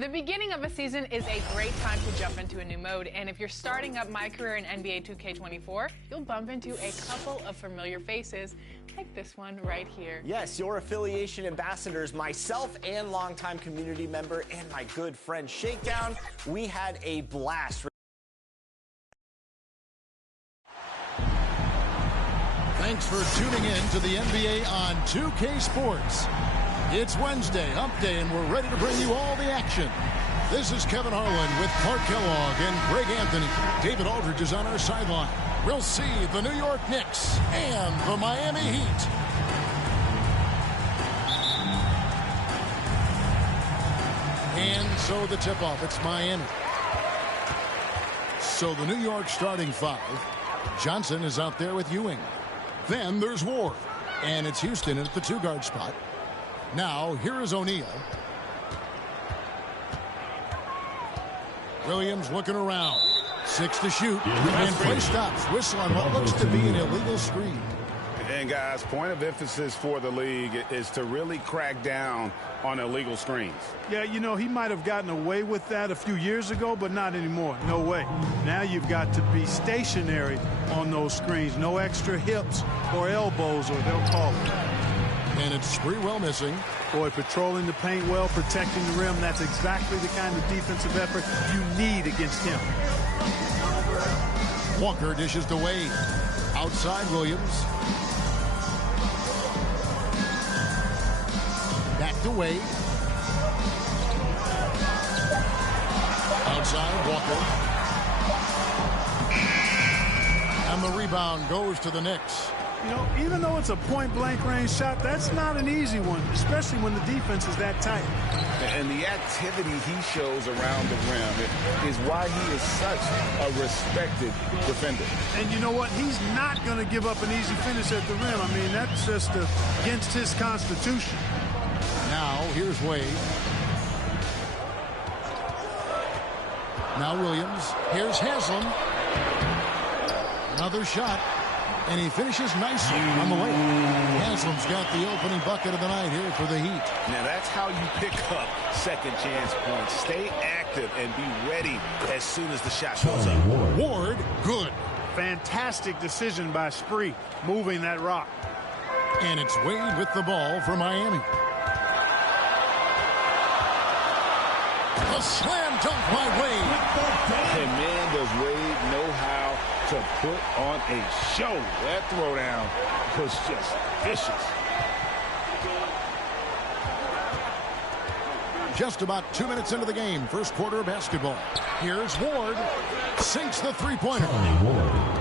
The beginning of a season is a great time to jump into a new mode, and if you're starting up My Career in NBA 2K24, you'll bump into a couple of familiar faces, like this one right here. Yes, your affiliation ambassadors, myself and longtime community member and my good friend Shakedown, we had a blast. Thanks for tuning in to the NBA on 2K Sports. It's Wednesday, hump day, and we're ready to bring you all the action. This is Kevin Harlan with Clark Kellogg and Greg Anthony. David Aldridge is on our sideline. We'll see the New York Knicks and the Miami Heat. And so the tip-off, it's Miami. So the New York starting five. Johnson is out there with Ewing. Then there's Ward. And it's Houston at the two-guard spot. Now, here is O'Neal. Williams looking around. 6 to shoot. And play stops. Whistle on what looks to be an illegal screen. And, guys, point of emphasis for the league is to really crack down on illegal screens. Yeah, you know, he might have gotten away with that a few years ago, but not anymore. No way. Now you've got to be stationary on those screens. No extra hips or elbows, or they'll call it. And it's Sprewell missing. Boy, patrolling the paint well, protecting the rim. That's exactly the kind of defensive effort you need against him. Walker dishes to Wade. Outside Williams. Back to Wade. Outside Walker. And the rebound goes to the Knicks. You know, even though it's a point-blank range shot, that's not an easy one, especially when the defense is that tight. And the activity he shows around the rim is why he is such a respected defender. And you know what? He's not going to give up an easy finish at the rim. I mean, that's just against his constitution. Now, here's Wade. Now Williams. Here's Haslam. Another shot. And he finishes nicely on the way. Haslam's got the opening bucket of the night here for the Heat. Now that's how you pick up second chance points. Stay active and be ready as soon as the shot goes up. Ward, good. Fantastic decision by Spree, moving that rock. And it's Wade with the ball for Miami. A slam dunk by Wade. And man, does Wade know how to put on a show. That throwdown was just vicious. Just about 2 minutes into the game, first quarter of basketball. Here's Ward. Sinks the three-pointer.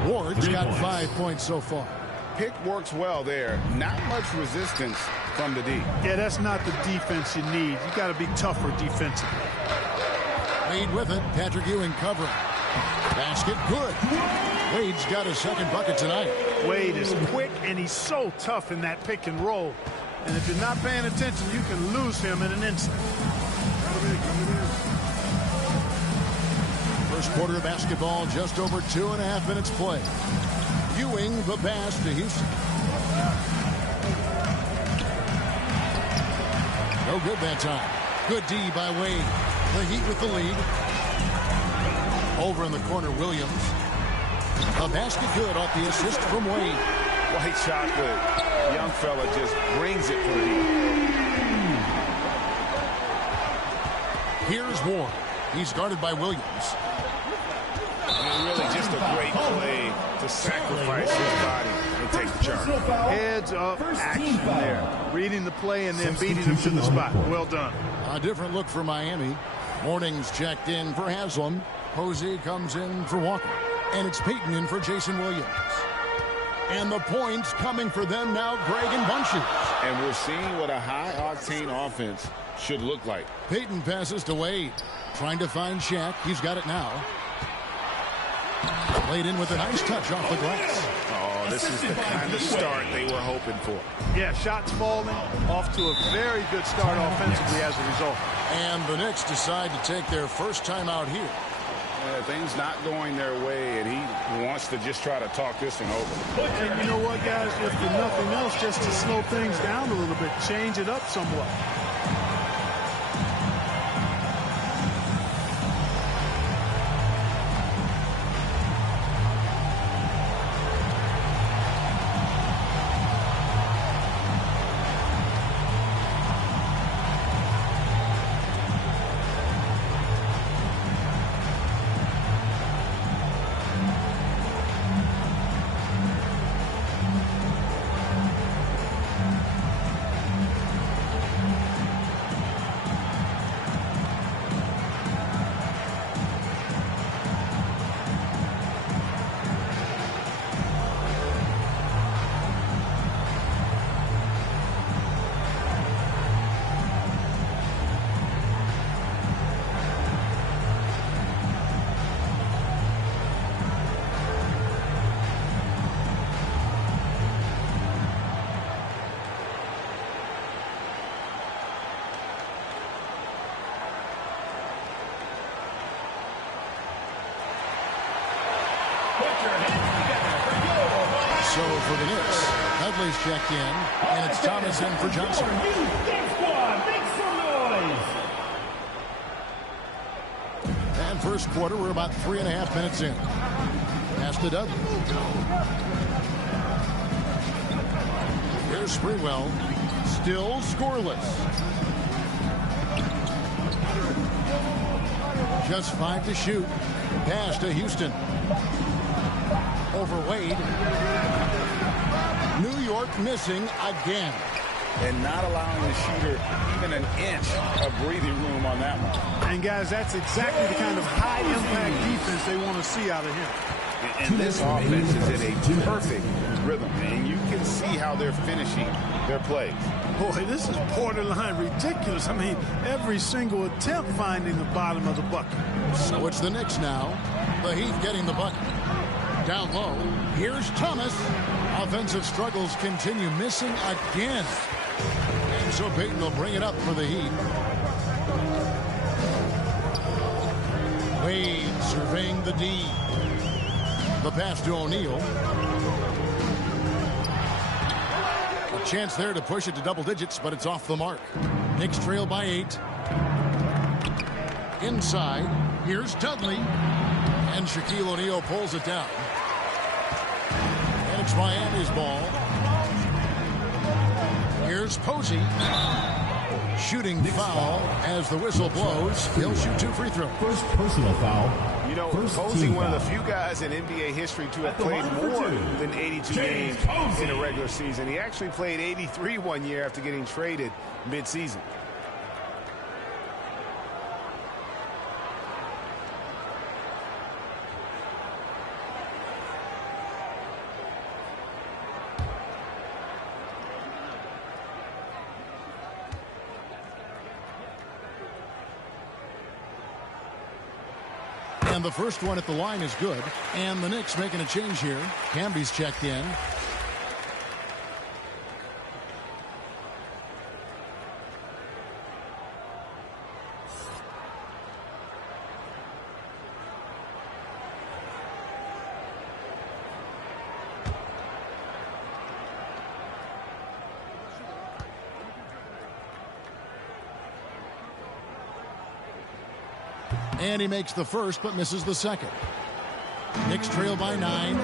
Ward's got 5 points so far. Pick works well there. Not much resistance from the D. Yeah, that's not the defense you need. You got to be tougher defensively. Wade with it. Patrick Ewing covering. Basket good. Wade's got his second bucket tonight. Wade is quick, and he's so tough in that pick and roll. And if you're not paying attention, you can lose him in an instant. First quarter of basketball, just over 2.5 minutes play. Ewing the pass to Houston. No good that time. Good D by Wade. The Heat with the lead. Over in the corner, Williams. A basket good off the assist from Wade. White chocolate. Young fella just brings it for the Heat. Here's Ward. He's guarded by Williams. And really just a great play to sacrifice his body and take the charge. Heads up action there. Reading the play and then beating him to the spot. Well done. A different look for Miami. Morning's checked in for Haslam. Posey comes in for Walker. And it's Peyton in for Jason Williams. And the points coming for them now, Greg and Bunches. And we're seeing what a high-octane offense should look like. Peyton passes to Wade. Trying to find Shaq. He's got it now. Played in with a nice touch off the glass. Oh, this is the kind of start they were hoping for. Yeah, shots falling. Off to a very good start offensively as a result. And the Knicks decide to take their first time out here. Things not going their way, and he wants to just try to talk this one over. And you know what, guys? If for nothing else, just to slow things down a little bit, change it up somewhat. for the Knicks. Dudley's checked in, and it's Thomas in for Johnson. And first quarter, we're about 3.5 minutes in. Pass to Dudley. Here's Sprewell. Still scoreless. Just 5 to shoot. Pass to Houston. Over Wade. New York missing again. And not allowing the shooter even an inch of breathing room on that one. And, guys, that's exactly the kind of high-impact defense they want to see out of him. And this offense is in a perfect rhythm, and you can see how they're finishing their plays. Boy, this is borderline ridiculous. I mean, every single attempt finding the bottom of the bucket. So it's the Knicks now. The Heat getting the bucket. Down low, here's Thomas. Offensive struggles continue, missing again. And so Payton will bring it up for the Heat. Wade surveying the D. The pass to O'Neal. A chance there to push it to double digits, but it's off the mark. Knicks trail by 8. Inside, here's Dudley. And Shaquille O'Neal pulls it down. And it's Miami's ball. Here's Posey. Shooting foul as the whistle blows. He'll shoot 2 free throws. First personal foul. You know, Posey, one of the few guys in NBA history to have played more than 82 games in a regular season. He actually played 83 one year after getting traded mid-season. And the first one at the line is good. And the Knicks making a change here. Camby's checked in. And he makes the first, but misses the second. Knicks trail by 9.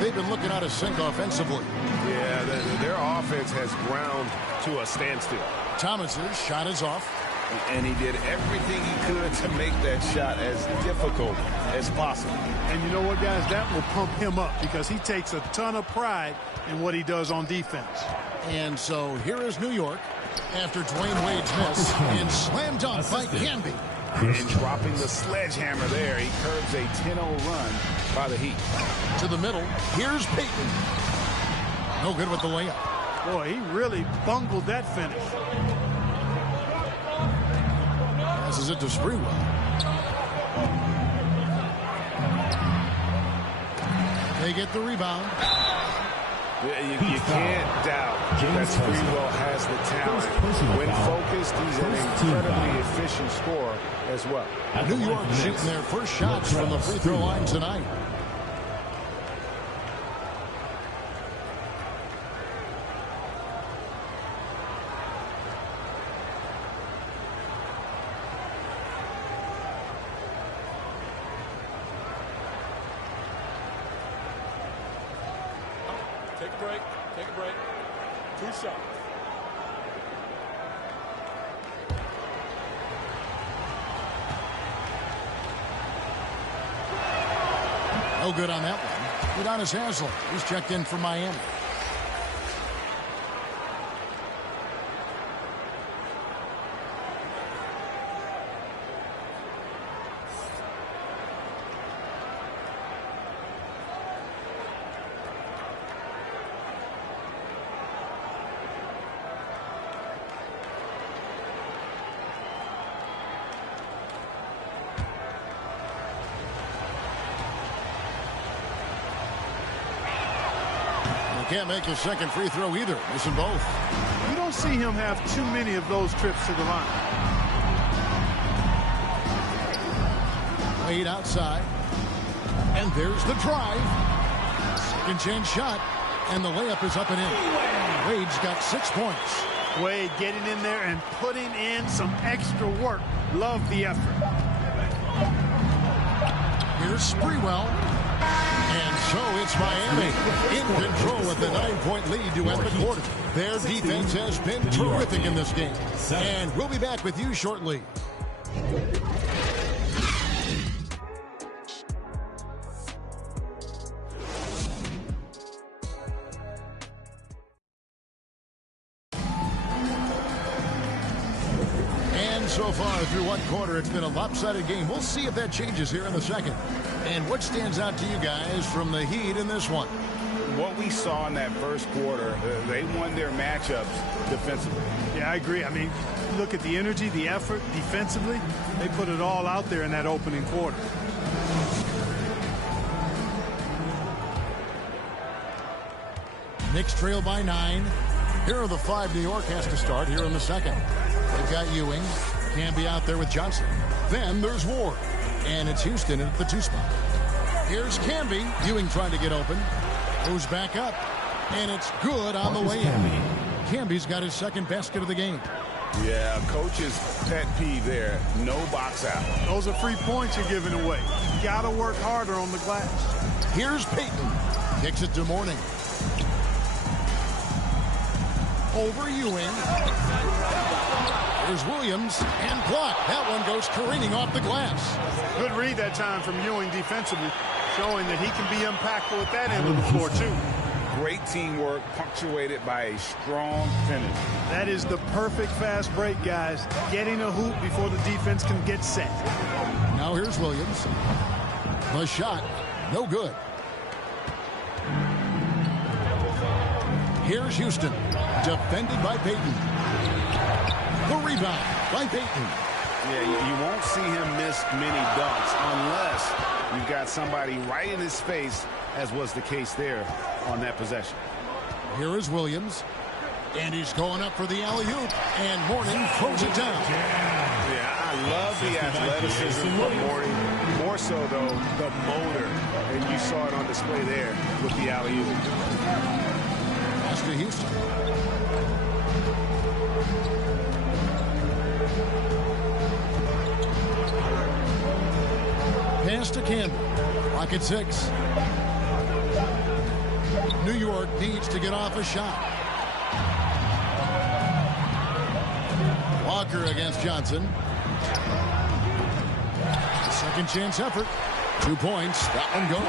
They've been looking out of sync offensively. Yeah, their offense has ground to a standstill. Thomas's shot is off. And he did everything he could to make that shot as difficult as possible. And you know what, guys? That will pump him up because he takes a ton of pride in what he does on defense. And so here is New York after Dwayne Wade's miss and slam dunk by Camby. And dropping the sledgehammer there, he curbs a 10-0 run by the Heat. To the middle, here's Payton. No good with the layup. Boy, he really bungled that finish. Passes it to Sprewell. They get the rebound. You can't doubt that Sprewell has the talent. When focused, he's an incredibly efficient scorer as well. New York shooting their first shots from the free throw line tonight. Take a break. Take a break. 2 shots. No good on that one. Udonis Haslem. He's checked in for Miami. Can't make a second free throw either. Missing both. You don't see him have too many of those trips to the line. Wade outside. And there's the drive. Second chance shot. And the layup is up and in. Wade's got 6 points. Wade getting in there and putting in some extra work. Love the effort. Here's Sprewell. And so it's Miami in control with the 9-point lead to end the quarter. Their defense has been terrific in this game. And we'll be back with you shortly. So far through one quarter, it's been a lopsided game. We'll see if that changes here in the second. And what stands out to you guys from the Heat in this one? What we saw in that first quarter, they won their matchups defensively. Yeah, I agree. I mean, look at the energy, the effort defensively. They put it all out there in that opening quarter. Knicks trail by 9. Here are the 5 New York has to start here in the second. They've got Ewing. Camby out there with Johnson. Then there's Ward. And it's Houston at the 2 spot. Here's Camby. Ewing trying to get open. Moves back up. And it's good on the way in. Camby's got his second basket of the game. Yeah, coach's pet peeve there. No box out. Those are free points you're giving away. You got to work harder on the glass. Here's Payton. Kicks it to Mourning. Over Ewing. There's Williams and blocked. That one goes careening off the glass. Good read that time from Ewing defensively, showing that he can be impactful at that end of the floor too. Great teamwork punctuated by a strong finish. That is the perfect fast break, guys. Getting a hoop before the defense can get set. Now here's Williams. The shot, no good. Here's Houston, defended by Payton. The rebound by Payton. Yeah, you won't see him miss many dunks unless you've got somebody right in his face, as was the case there on that possession. Here is Williams. And he's going up for the alley-oop. And Mourning throws it down. Yeah, I love the athleticism of Mourning. More so, though, the motor. And you saw it on display there with the alley-oop. Pass to Houston. Pass to Campbell. Rocket 6. New York needs to get off a shot. Walker against Johnson. Second chance effort. 2 points. That one goes.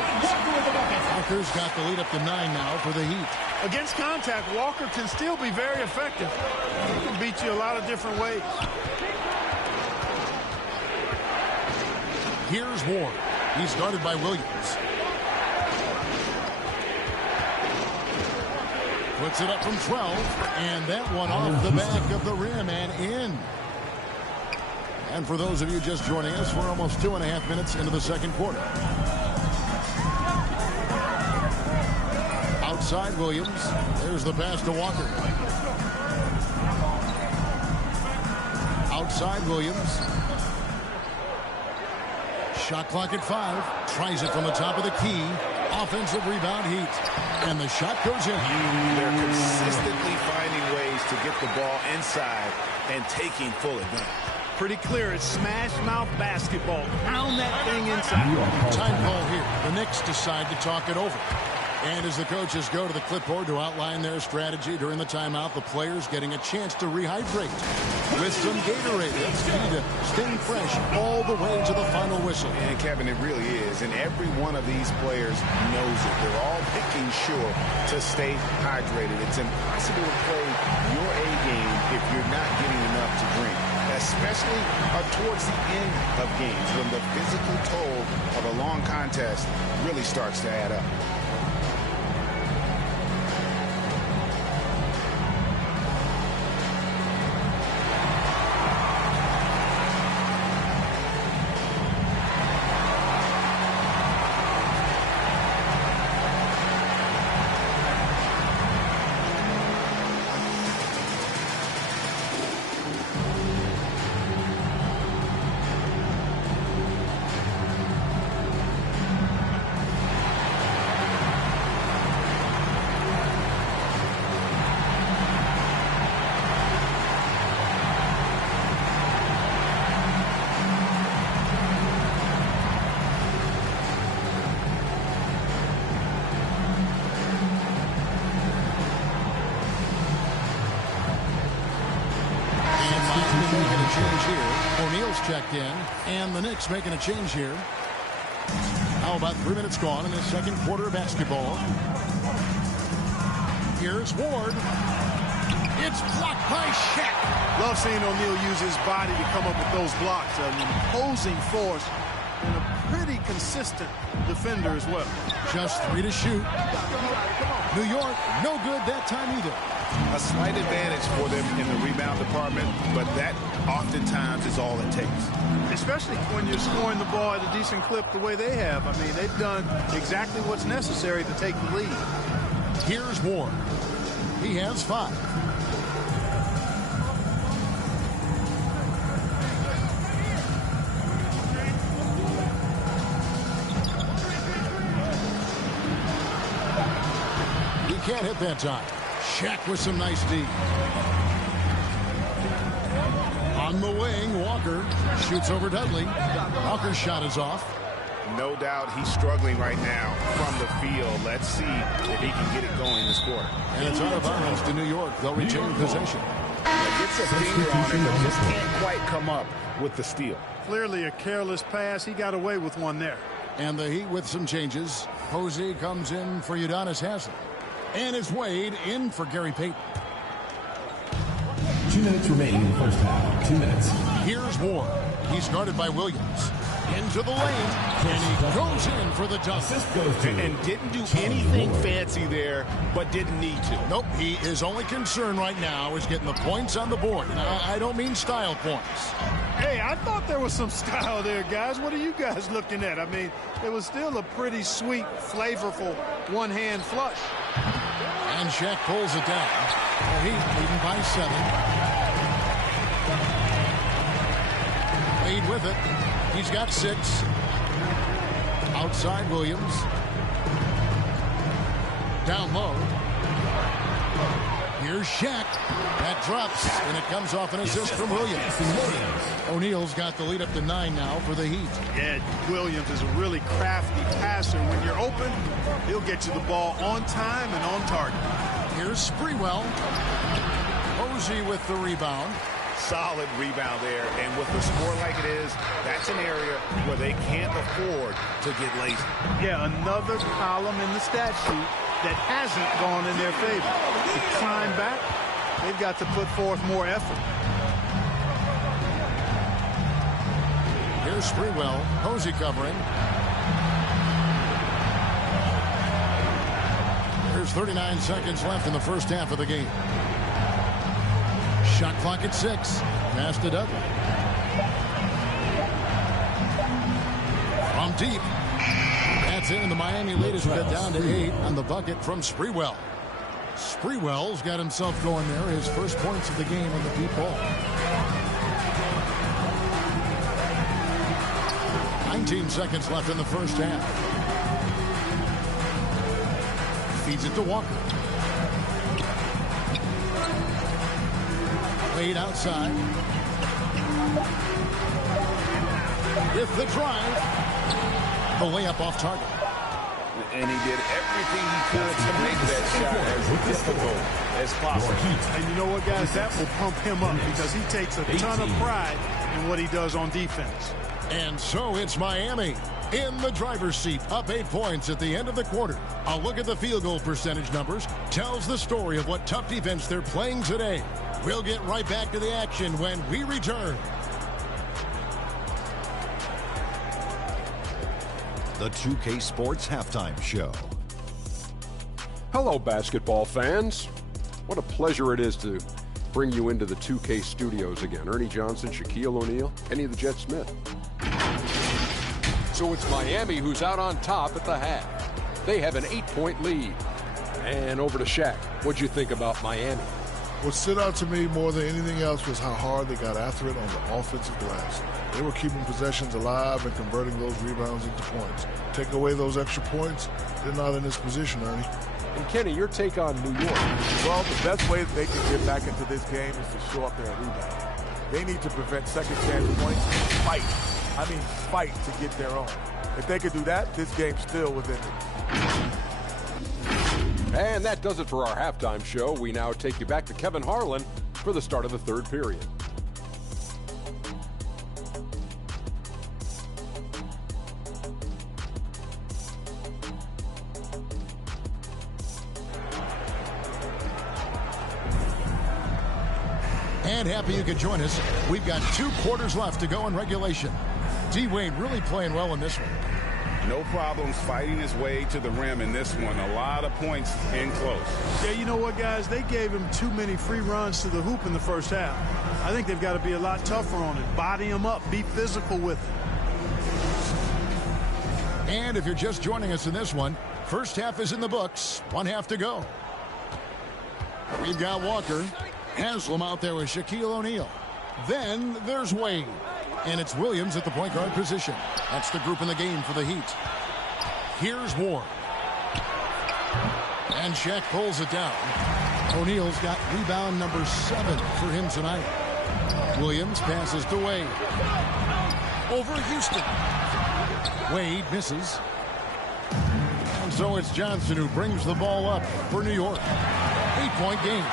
Walker's got the lead up to 9 now for the Heat. Against contact, Walker can still be very effective. He can beat you a lot of different ways. Here's Ward. He's guarded by Williams. Puts it up from 12. And that one off the back of the rim and in. And for those of you just joining us, we're almost 2.5 minutes into the second quarter. Outside Williams. There's the pass to Walker. Outside Williams. Shot clock at 5. Tries it from the top of the key. Offensive rebound Heat. And the shot goes in. They're consistently finding ways to get the ball inside and taking full advantage. Pretty clear. It's smash mouth basketball. Pound that thing inside. Time call here. The Knicks decide to talk it over. And as the coaches go to the clipboard to outline their strategy during the timeout, the players getting a chance to rehydrate with some Gatorade. It's key to staying fresh all the way to the final whistle. And Kevin, it really is. And every one of these players knows it. They're all making sure to stay hydrated. It's impossible to play your A game if you're not getting enough to drink, especially towards the end of games when the physical toll of a long contest really starts to add up. Making a change here. O'Neal's checked in, and the Knicks making a change here. How about 3 minutes gone in the second quarter of basketball? Here's Ward. It's blocked by Shaq. Love seeing O'Neal use his body to come up with those blocks. An imposing force and a pretty consistent defender as well. Just 3 to shoot. New York, no good that time either. A slight advantage for them in the rebound department, but that oftentimes is all it takes. Especially when you're scoring the ball at a decent clip the way they have. I mean, they've done exactly what's necessary to take the lead. Here's Ward. He has 5. He can't hit that time. Shaq with some nice D. On the wing, Walker shoots over Dudley. Walker's shot is off. No doubt he's struggling right now from the field. Let's see if he can get it going this quarter. And it's out of bounds to New York. They'll retain possession. Gets a finger on it, but just can't quite come up with the steal. Clearly a careless pass. He got away with one there. And the Heat with some changes. Posey comes in for Udonis Haslem. And it's Wade in for Gary Payton. 2 minutes remaining in the first half. 2 minutes. Here's Ward. He's guarded by Williams. Into the lane. And he goes in for the dunk. And didn't do anything fancy there, but didn't need to. Nope. He is only concerned right now is getting the points on the board. Now, I don't mean style points. Hey, I thought there was some style there, guys. What are you guys looking at? I mean, it was still a pretty sweet, flavorful one-hand flush. And Shaq pulls it down. The Heat leading by 7. Wade with it. He's got 6. Outside Williams. Down low. Here's Shaq. That drops, and it comes off an assist from Williams. O'Neal's got the lead up to 9 now for the Heat. Yeah, Williams is a really crafty passer. When you're open, he'll get you the ball on time and on target. Here's Sprewell. Posey with the rebound. Solid rebound there, and with a score like it is, that's an area where they can't afford to get lazy. Yeah, another column in the stat sheet that hasn't gone in their favor. To climb back, they've got to put forth more effort. Here's Sprewell. Posey covering. There's 39 seconds left in the first half of the game. Shot clock at 6. Pass to Dudley. From deep. That's in. The Miami lead is cut down to 8 on the bucket from Sprewell. Sprewell's got himself going there. His first points of the game on the deep ball. 19 seconds left in the first half. Feeds it to Walker. Wade outside. With the drive. The layup off target. And he did everything he could to make that shot as difficult as possible. And you know what, guys? That will pump him up because he takes a ton of pride in what he does on defense. And so it's Miami in the driver's seat, up 8 points at the end of the quarter. A look at the field goal percentage numbers tells the story of what tough defense they're playing today. We'll get right back to the action when we return. The 2K Sports Halftime Show. Hello, basketball fans. What a pleasure it is to bring you into the 2K studios again. Ernie Johnson, Shaquille O'Neal, Kenny the Jet Smith. So it's Miami who's out on top at the half. They have an 8-point lead. And over to Shaq. What'd you think about Miami? What stood out to me more than anything else was how hard they got after it on the offensive glass. They were keeping possessions alive and converting those rebounds into points. Take away those extra points, they're not in this position, Ernie. And Kenny, your take on New York. Well, the best way that they can get back into this game is to show up there and rebound. They need to prevent second chance points. Fight. I mean, fight to get their own. If they could do that, this game's still within it. And that does it for our halftime show. We now take you back to Kevin Harlan for the start of the third period. And happy you could join us. We've got 2 quarters left to go in regulation. D-Wade really playing well in this one. No problems fighting his way to the rim in this one. A lot of points in close. Yeah, you know what, guys? They gave him too many free runs to the hoop in the first half. I think they've got to be a lot tougher on it. Body him up. Be physical with him. And if you're just joining us in this one, first half is in the books. 1 half to go. We've got Walker. Haslam out there with Shaquille O'Neal. Then there's Wade. And it's Williams at the point guard position. That's the group in the game for the Heat. Here's Ward. And Shaq pulls it down. O'Neal's got rebound number 7 for him tonight. Williams passes to Wade. Over Houston. Wade misses. And so it's Johnson who brings the ball up for New York. 8-point game.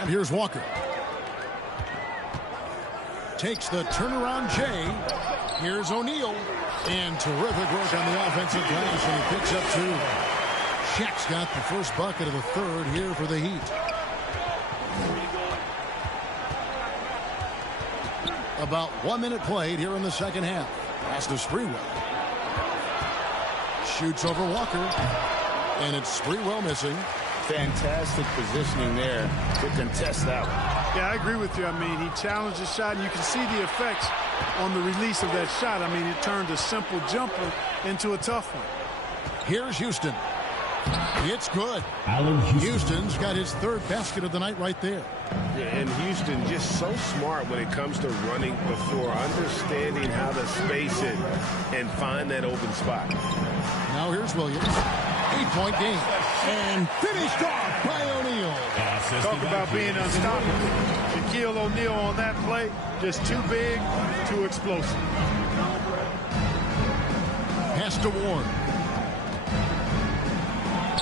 And here's Walker. Takes the turnaround J. Here's O'Neal. And terrific work on the offensive glass, and he picks up 2. Shaq's got the first bucket of the third here for the Heat. About 1 minute played here in the second half. Pass to Sprewell. Shoots over Walker. And it's Sprewell missing. Fantastic positioning there to contest that one. Yeah, I agree with you. I mean, he challenged the shot, and you can see the effects on the release of that shot. I mean, it turned a simple jumper into a tough one. Here's Houston. It's good. Houston's got his 3rd basket of the night right there. Yeah, and Houston just so smart when it comes to running the floor, understanding how to space it and find that open spot. Now here's Williams. 8-point game. And finished off by O'Neal. Talk about being unstoppable. Shaquille O'Neal on that play, just too big, too explosive. Pass to Ward.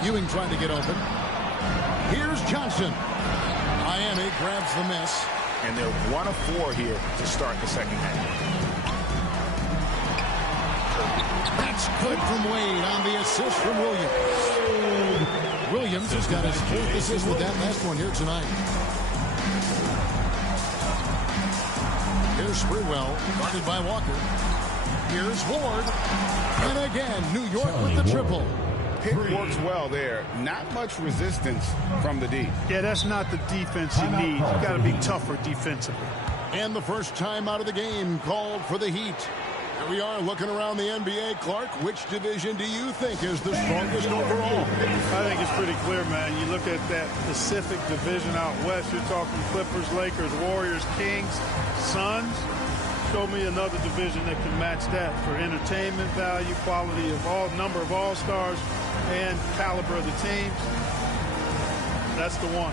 Ewing trying to get open. Here's Johnson. Miami grabs the miss. And they're 1 of 4 here to start the second half. That's good from Wade on the assist from Williams. Williams has got his 4th assist with that last one here tonight. Here's Sprewell, guarded by Walker. Here's Ward. And again, New York with the triple. Pick works well there. Not much resistance from the D. Yeah, that's not the defense you need. You got to be tougher defensively. And the first time out of the game called for the Heat. Here we are looking around the NBA. Clark, which division do you think is the strongest overall? I think it's pretty clear, man. You look at that Pacific division out west, you're talking Clippers, Lakers, Warriors, Kings, Suns. Show me another division that can match that for entertainment value, quality of number of all-stars, and caliber of the teams. That's the one.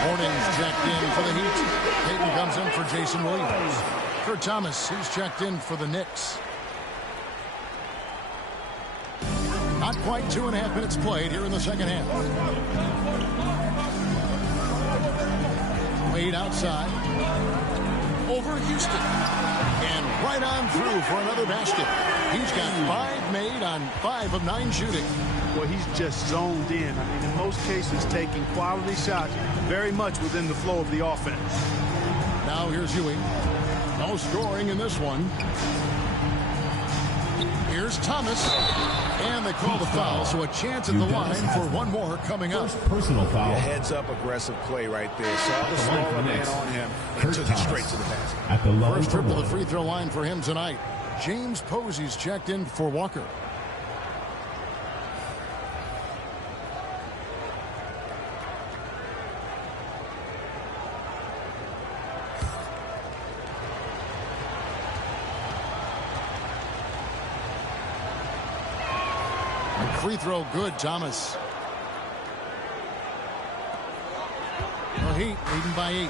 Horning's checked in for the Heat. Payton comes in for Jason Williams. Kurt Thomas, he's checked in for the Knicks. Not quite 2.5 minutes played here in the second half. Wade outside. Over Houston. And right on through for another basket. He's got 5 made on 5 of 9 shooting. Well, he's just zoned in. I mean, in most cases, taking quality shots very much within the flow of the offense. Now here's Ewing. No scoring in this one. Here's Thomas. And they call the foul, so a chance at the line for one more coming up. Personal foul. Yeah, heads up aggressive play right there. Saw the smaller man on him and took it straight to the basket. At the line First trip to the free throw line for him tonight. James Posey's checked in for Walker. Free throw good, Thomas. The Heat leading by 8.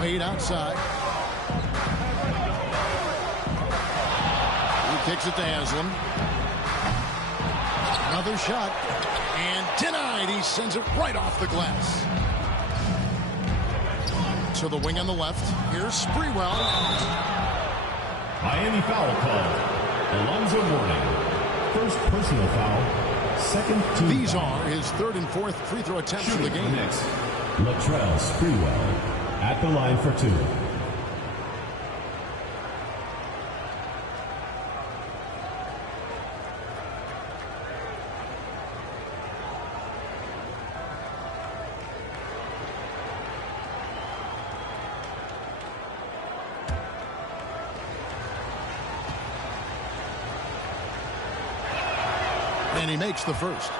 Wade outside. He kicks it to Haslam. Another shot. And denied. He sends it right off the glass. To the wing on the left. Here's Sprewell. Miami foul call. Alonzo Mourning. First personal foul. Second team These foul. are his third and fourth free throw attempts of the game. Knicks. Latrell Sprewell at the line for 2. And he makes the first.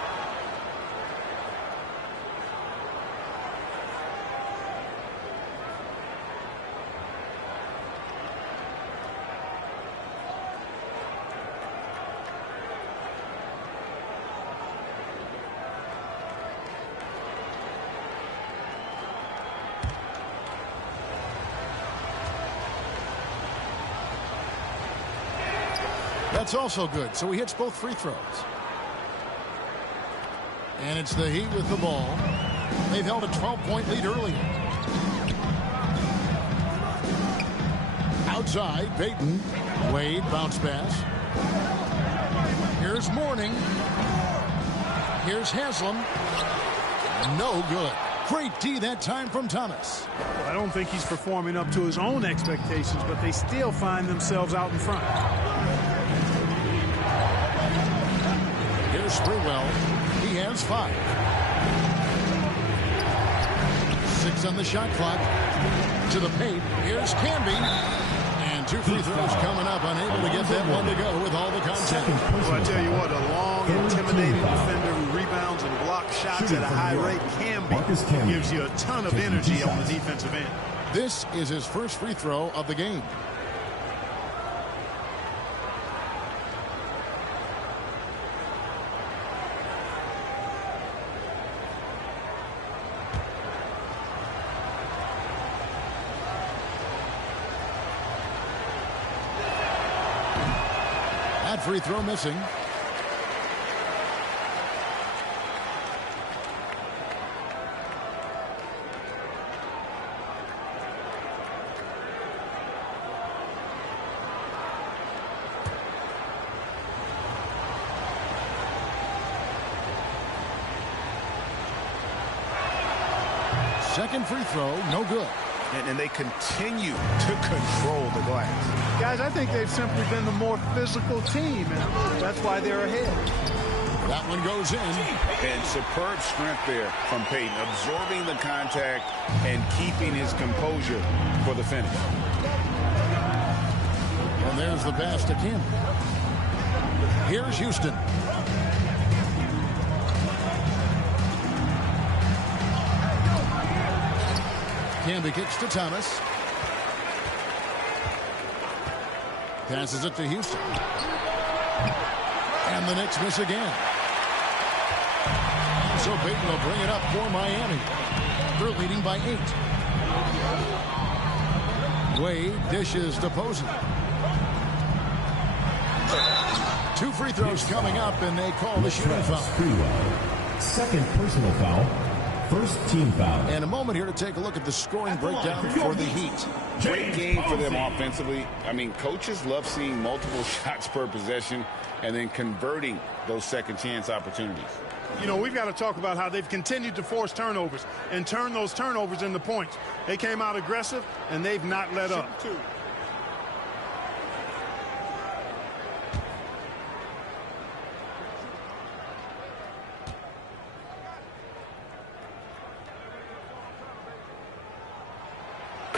That's also good. So he hits both free throws. And it's the Heat with the ball. They've held a 12-point lead early. Outside, Payton. Wade, bounce pass. Here's Mourning. Here's Haslam. No good. Great D that time from Thomas. I don't think he's performing up to his own expectations, but they still find themselves out in front. Here's Sprewell. He has 5. 6 on the shot clock. To the paint. Here's Canby. And 2 free throws coming up. Unable to get that one to go with all the contact. Well, I tell you what, a long, intimidating defender who rebounds and blocks shots at a high rate. Canby gives you a ton of energy on the defensive end. This is his first free throw of the game. Free throw missing. Second free throw, no good. And they continue to control the glass. Guys, I think they've simply been the more physical team, and that's why they're ahead. That one goes in. And superb strength there from Payton, absorbing the contact and keeping his composure for the finish. And there's the pass to Kim. Here's Houston. Canby kicks to Thomas. Passes it to Houston. And the Knicks miss again. So Payton will bring it up for Miami. They're leading by 8. Wade dishes to Posey. 2 free throws coming up, and they call the shooting foul. Second personal foul. First team foul. And a moment here to take a look at the scoring breakdown for the Heat. Great game for them offensively. I mean, coaches love seeing multiple shots per possession and then converting those second chance opportunities. You know, we've got to talk about how they've continued to force turnovers and turn those turnovers into points. They came out aggressive, and they've not let up.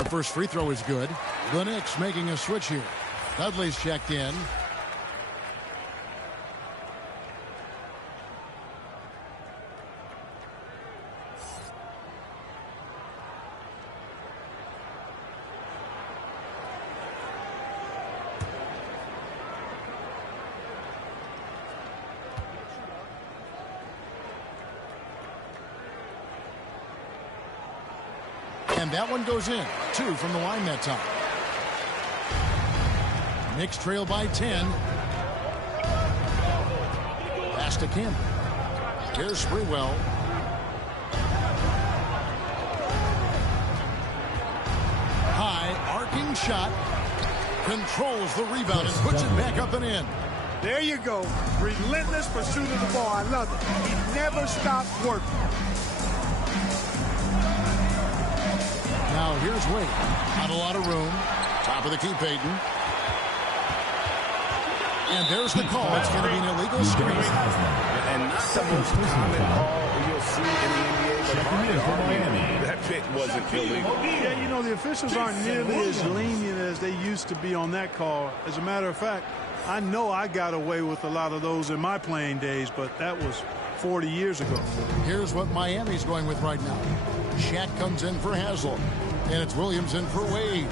That first free throw is good. The Knicks making a switch here. Dudley's checked in. And that one goes in. 2 from the line that time. Knicks trail by 10. Pass to Campbell. Here's Sprewell. High arcing shot. Controls the rebound and puts it back up and in. There you go. Relentless pursuit of the ball. I love it. He never stopped working. Now here's Wade. Not a lot of room. Top of the key, Payton. And there's the call. It's going to be an illegal screen. And not the most common call you'll see in the NBA, but that pick wasn't illegal. Yeah, you know, the officials aren't nearly as lenient as they used to be on that call. As a matter of fact, I know I got away with a lot of those in my playing days, but that was 40 years ago. Here's what Miami's going with right now. Shaq comes in for Hazel, and it's Williams in for Wade.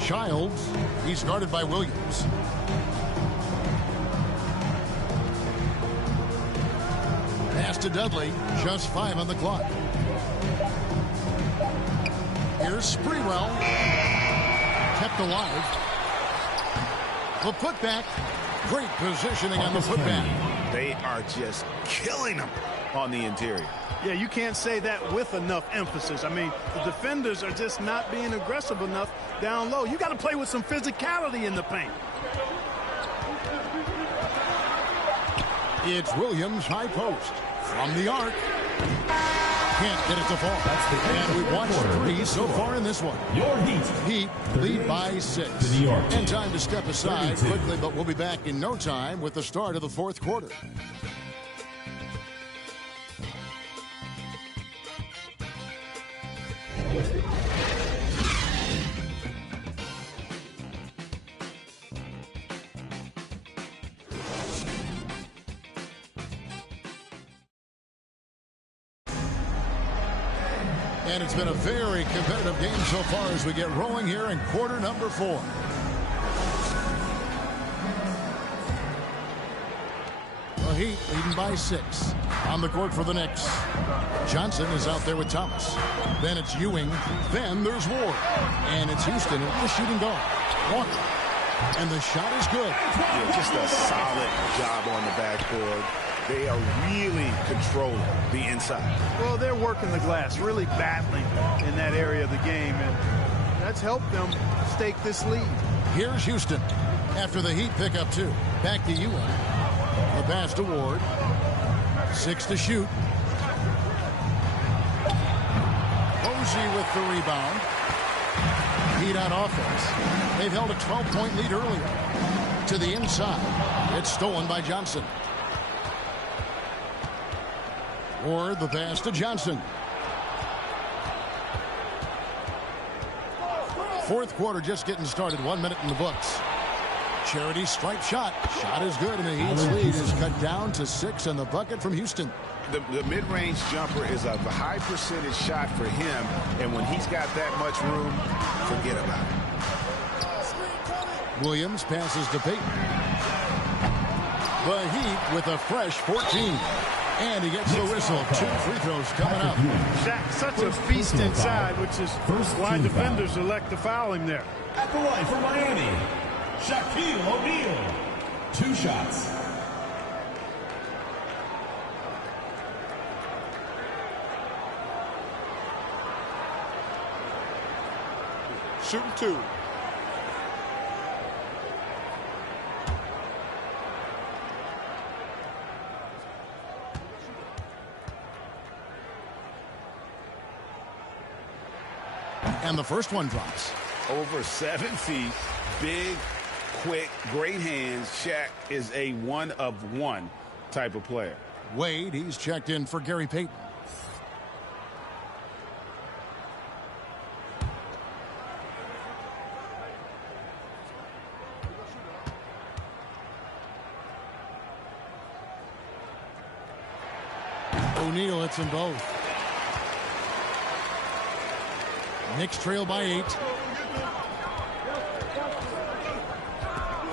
Childs, he's guarded by Williams. Pass to Dudley, just 5 on the clock. Here's Sprewell, kept alive. The putback, great positioning on the putback. They are just killing them on the interior. Yeah, you can't say that with enough emphasis. I mean, the defenders are just not being aggressive enough down low. You got to play with some physicality in the paint. It's Williams, high post. From the arc. Can't get it to fall. And we've watched 3 so far in this one. Your Heat lead by 6. And time to step aside quickly, but we'll be back in no time with the start of the 4th quarter. And it's been a very competitive game so far as we get rolling here in quarter number 4. The Heat leading by 6. On the court for the Knicks. Johnson is out there with Thomas. Then it's Ewing. Then there's Ward. And it's Houston at the shooting guard. Walker. And the shot is good. Yeah, just a solid job on the backboard. They are really controlling the inside. Well, they're working the glass, really battling in that area of the game, and that's helped them stake this lead. Here's Houston after the Heat pick up 2. Back to Ewing. The pass to Ward. 6 to shoot. Posey with the rebound. Heat on offense. They've held a 12-point lead earlier. To the inside. It's stolen by Johnson. Or the pass to Johnson. 4th quarter just getting started. 1 minute in the books. Charity stripe shot. Shot is good, and the Heat's lead is cut down to 6 on the bucket from Houston. The mid-range jumper is a high percentage shot for him, and when he's got that much room, forget about it. Williams passes to Payton. The Heat with a fresh 14. And he gets the whistle. 2 free throws coming up. Shaq, such a beast inside, which is why defenders elect to foul him there. At the line for Miami, Shaquille O'Neal. 2 shots. Shooting 2. And the first one drops. Over 7 feet, big, quick, great hands. Shaq is a one-of-one type of player. Wade, he's checked in for Gary Payton. O'Neal hits them both. Knicks trail by 8.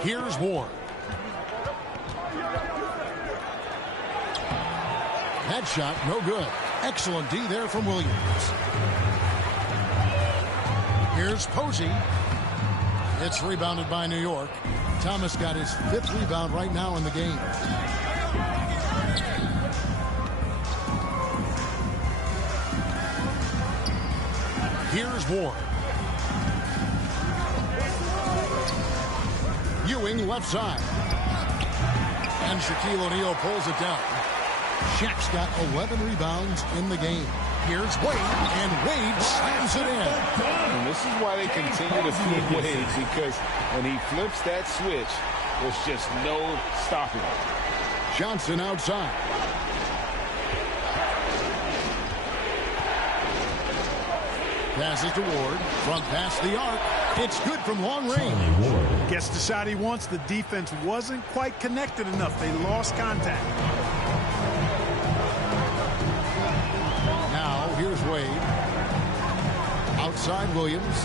Here's Ward. That shot, no good. Excellent D there from Williams. Here's Posey. It's rebounded by New York. Thomas got his 5th rebound right now in the game. Here's Ward. Ewing left side. And Shaquille O'Neal pulls it down. Shaq's got 11 rebounds in the game. Here's Wade, and Wade slams it in. And this is why they continue to flip Wade, because when he flips that switch, there's just no stopping him. Johnson outside. Passes to Ward. Front past the arc. It's good from long range. Gets the shot he wants. The defense wasn't quite connected enough. They lost contact. Now, here's Wade. Outside Williams.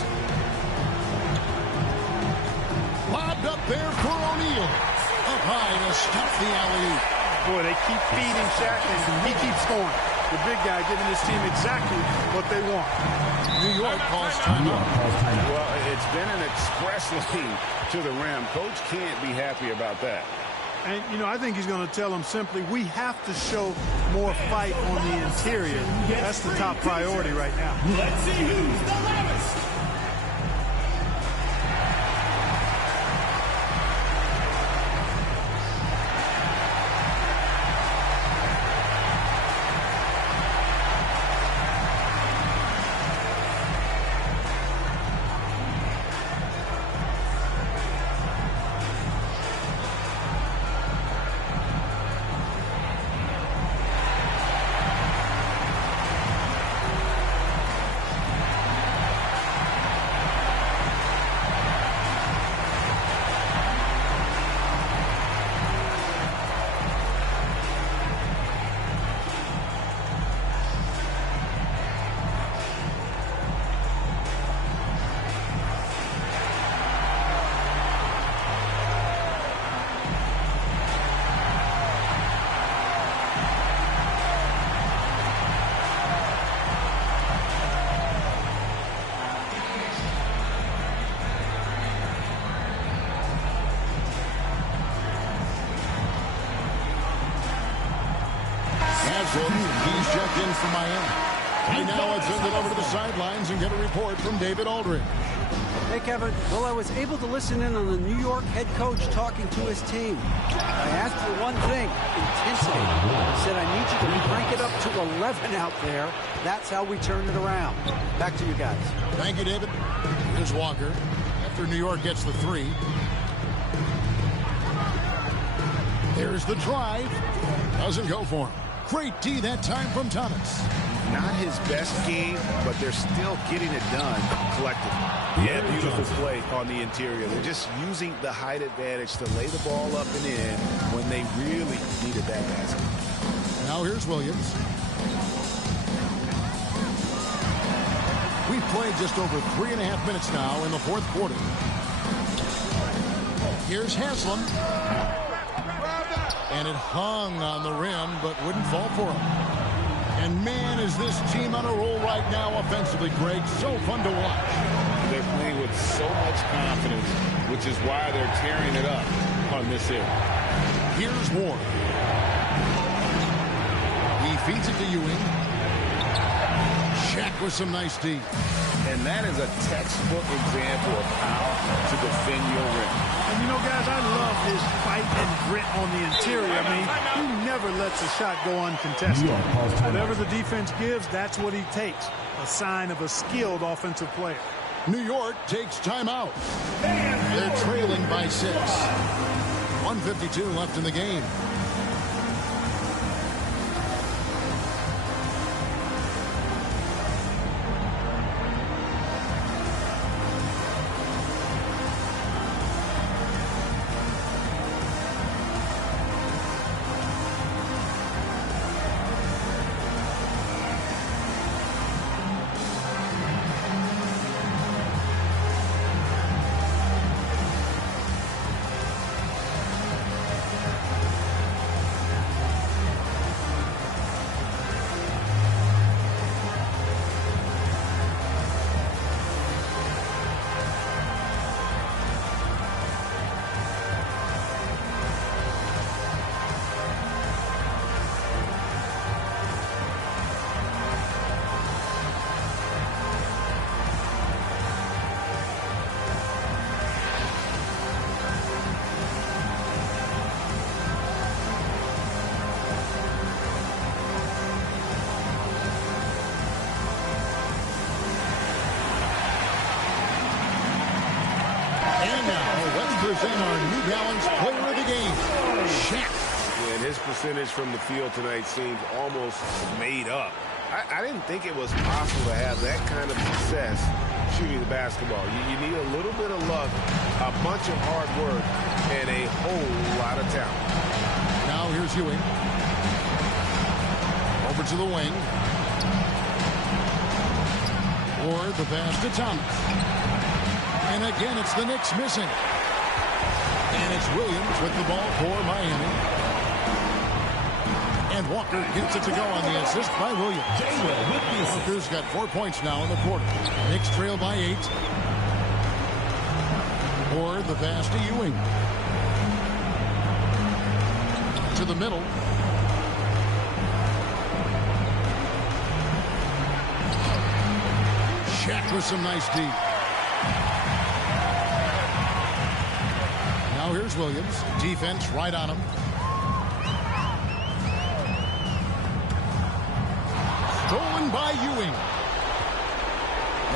Lobbed up there for O'Neal. Up high to stop the alley-oop. Boy, they keep feeding Shaq, and he keeps scoring. The big guy giving his team exactly what they want. New York calls timeout. Well, it's been an express lane to the rim. Coach can't be happy about that. And, you know, I think he's going to tell them simply, we have to show more fight on the interior. That's the top priority right now. Let's see who's the loudest. He's checked in from Miami. And now let's send it over to the sidelines and get a report from David Aldridge. Hey, Kevin. Well, I was able to listen in on the New York head coach talking to his team. I asked for one thing, intensity. He said, I need you to crank it up to 11 out there. That's how we turn it around. Back to you guys. Thank you, David. Here's Walker. After New York gets the 3. There's the drive. Doesn't go for him. Great D that time from Thomas. Not his best game, but they're still getting it done collectively. Yeah, beautiful play on the interior. They're just using the height advantage to lay the ball up and in when they really needed that basket. Now here's Williams. We've played just over 3.5 minutes now in the 4th quarter. Here's Haslam. And it hung on the rim, but wouldn't fall for him. And man, is this team on a roll right now offensively, Greg. So fun to watch. They're playing with so much confidence, which is why they're tearing it up on this end. Here's Ward. He feeds it to Ewing. Shaq with some nice D. And that is a textbook example of how to defend your rim. And, you know, guys, I love his fight and grit on the interior. I mean, he never lets a shot go uncontested. Whatever the defense gives, that's what he takes. A sign of a skilled offensive player. New York takes timeout. They're trailing by 6. 1:52 left in the game. present our New Balance Player of the Game, Shaq. Yeah, and his percentage from the field tonight seems almost made up. I didn't think it was possible to have that kind of success shooting the basketball. You need a little bit of luck, a bunch of hard work, and a whole lot of talent. Now here's Ewing. Over to the wing. Or the pass to Thomas. And again, it's the Knicks missing. And it's Williams with the ball for Miami. And Walker gets it to go on the assist by Williams. Walker's got 4 points now in the quarter. Knicks trail by 8. Or the pass to Ewing. To the middle. Shaq with some nice D. Now here's Williams. Defense right on him. Stolen by Ewing.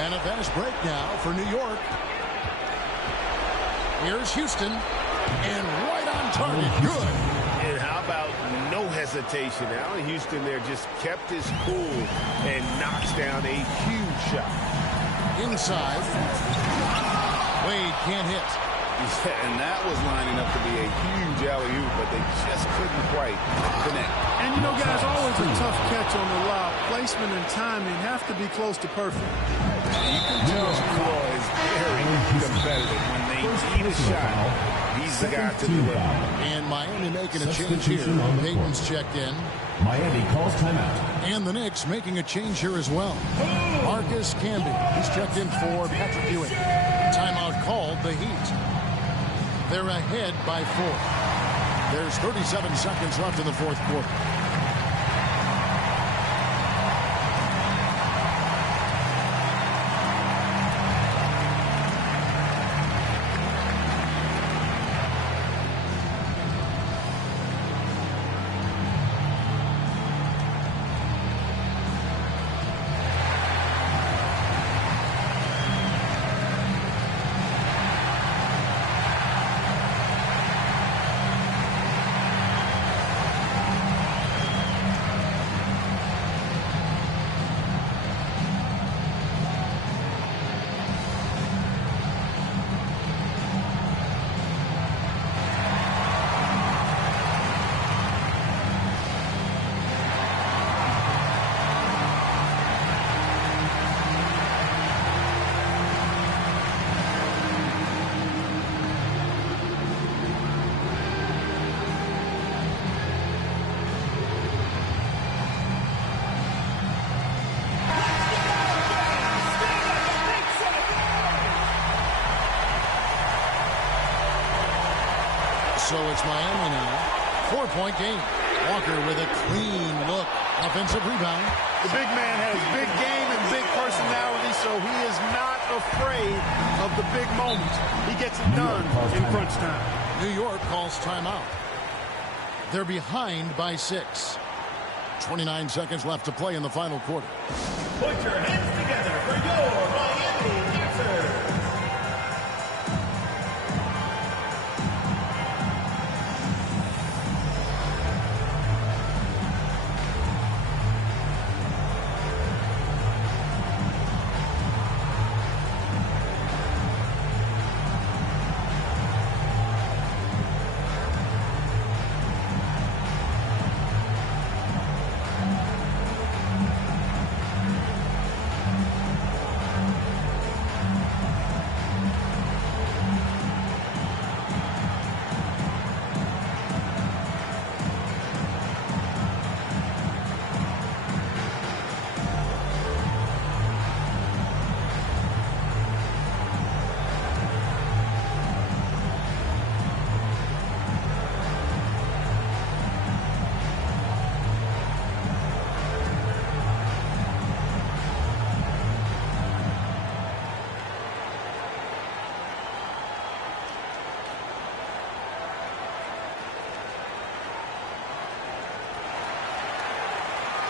And a fast break now for New York. Here's Houston. And right on target. Good. And how about no hesitation? Allen Houston there just kept his cool and knocks down a huge shot. Inside. Wade can't hit. Yeah, and that was lining up to be a huge alley-oop, but they just couldn't quite connect. And, you know, guys, always a tough catch on the lob. Placement and timing have to be close to perfect. You can tell Shakur is very competitive. When they need a shot, he's the guy to do it. And Miami making a change here. Payton's checked in. Miami calls timeout. And the Knicks making a change here as well. Marcus Camby. He's checked in for Patrick Ewing. Timeout called the Heat. They're ahead by 4. There's 37 seconds left in the fourth quarter. So it's Miami now. 4-point game. Walker with a clean look. Offensive rebound. The big man has big game and big personality, so he is not afraid of the big moments. He gets it done in crunch time. New York calls timeout. They're behind by 6. 29 seconds left to play in the final quarter. Put your hands together for your Miami answer.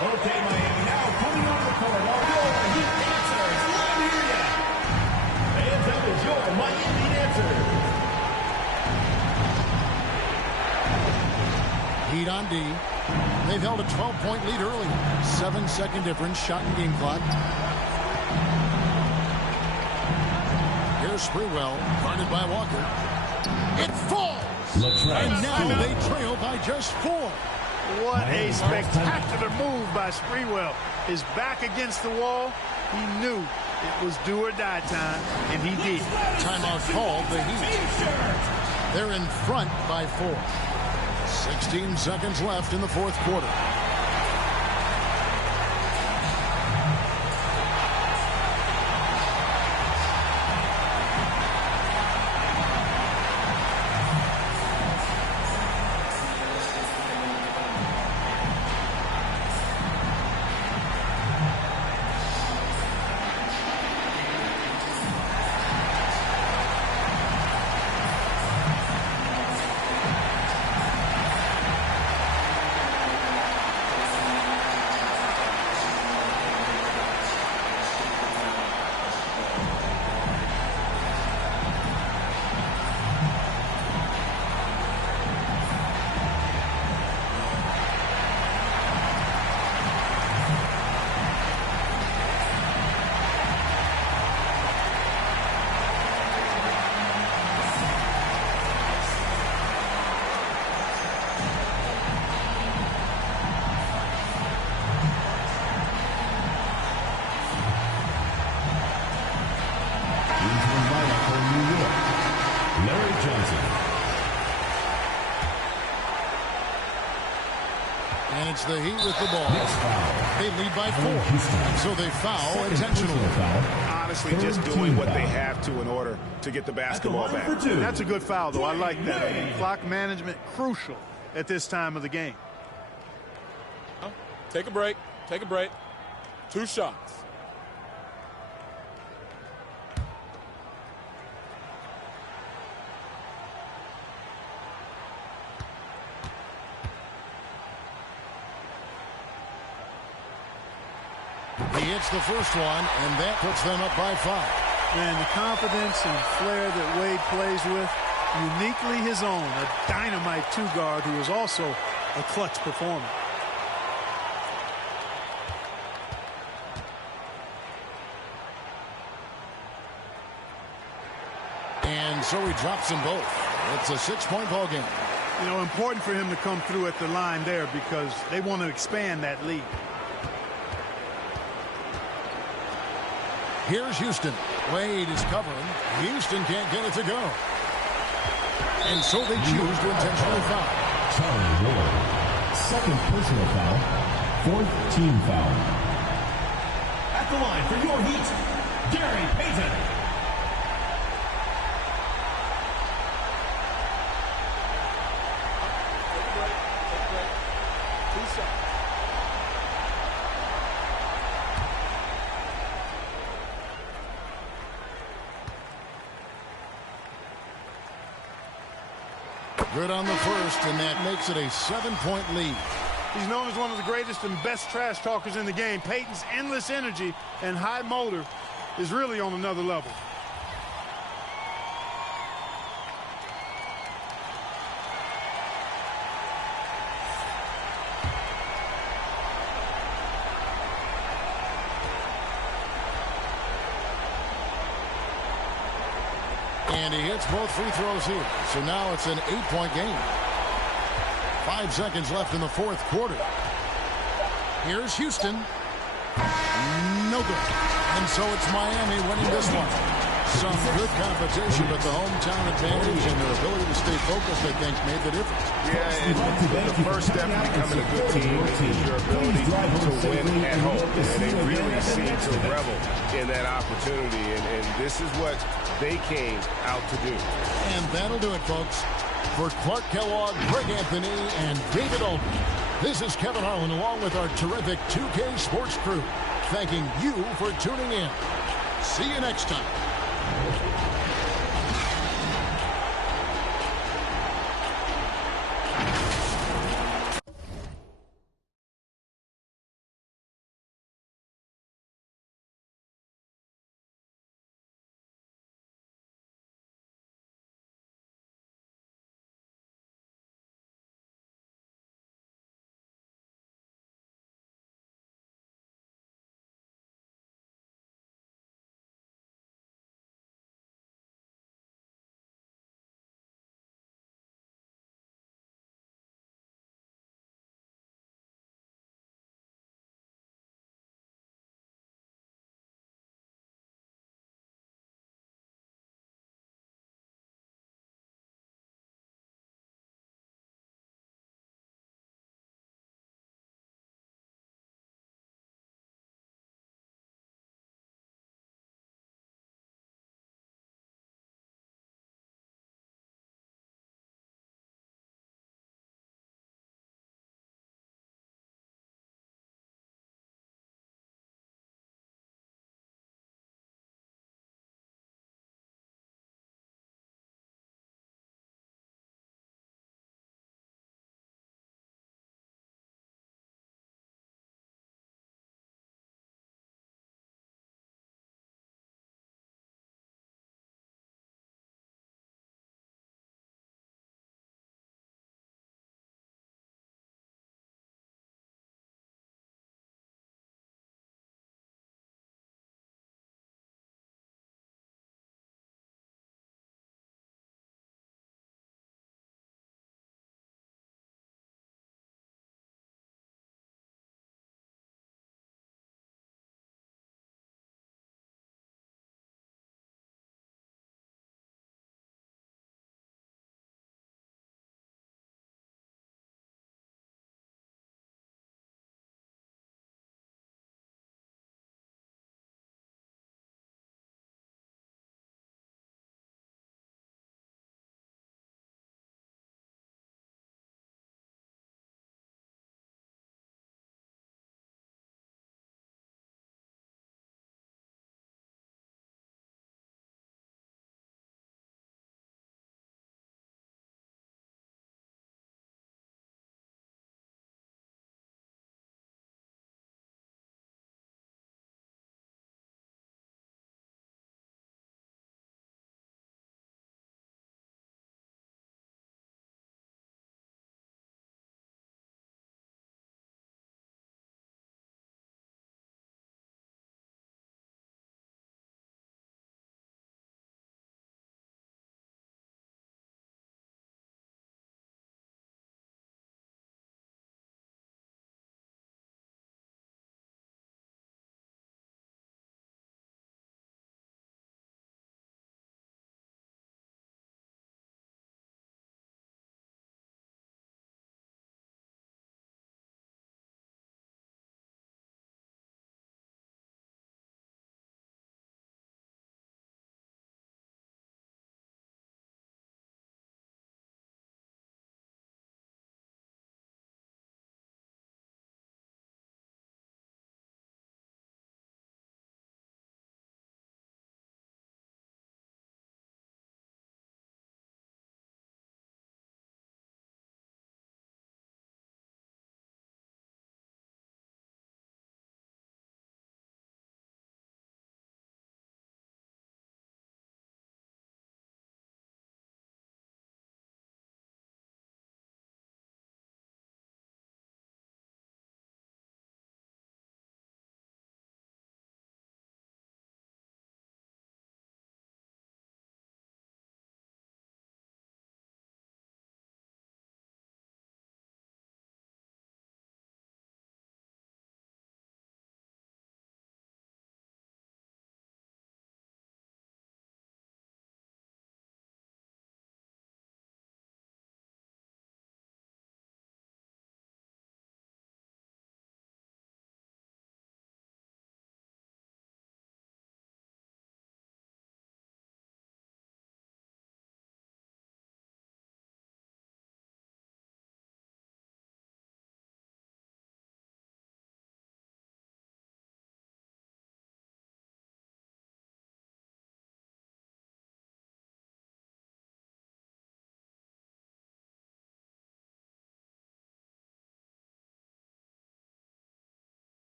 Okay, Miami, now coming on the court are your Heat answers. Let me hear ya. Hands up is your Miami answers. D. They've held a 12-point lead early. 7-second difference, shot and game clock. Here's Sprewell, guarded by Walker. It falls! And now they trail by just 4. What a spectacular move by Sprewell. His back against the wall. He knew it was do or die time, and he did. Timeout called the Heat. They're in front by 4. 16 seconds left in the fourth quarter. And it's the Heat with the ball. They lead by 4. And so they foul intentionally. Honestly, just doing what they have to in order to get the basketball back. That's a good foul, though. I like that. I mean, clock management crucial at this time of the game. Take a break. Take a break. 2 shots. He hits the first one, and that puts them up by 5. Man, the confidence and flair that Wade plays with, uniquely his own. A dynamite 2-guard who is also a clutch performer. And so he drops them both. It's a 6-point ball game. You know, important for him to come through at the line there because they want to expand that lead. Here's Houston. Wade is covering. Houston can't get it to go. And so they choose to intentionally foul. Charlie Ward. Second personal foul. 4th team foul. At the line for your Heat, Gary Payton. Good on the first, and that makes it a 7-point lead. He's known as one of the greatest and best trash talkers in the game. Payton's endless energy and high motor is really on another level. And he hits both free throws here. So now it's an 8-point game. 5 seconds left in the fourth quarter. Here's Houston. No good. And so it's Miami winning this one. Some good competition, but the hometown advantage and their ability to stay focused, I think, made the difference. Yeah, and the first step in becoming a good team is your ability to win at home. And they really seem to revel in that opportunity. And this is what they came out to do. And that'll do it, folks. For Clark Kellogg, Greg Anthony, and David Aldridge, this is Kevin Harlan along with our terrific 2K Sports crew, thanking you for tuning in. See you next time.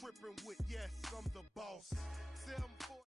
tripping with, yes, I'm the boss. 7-4.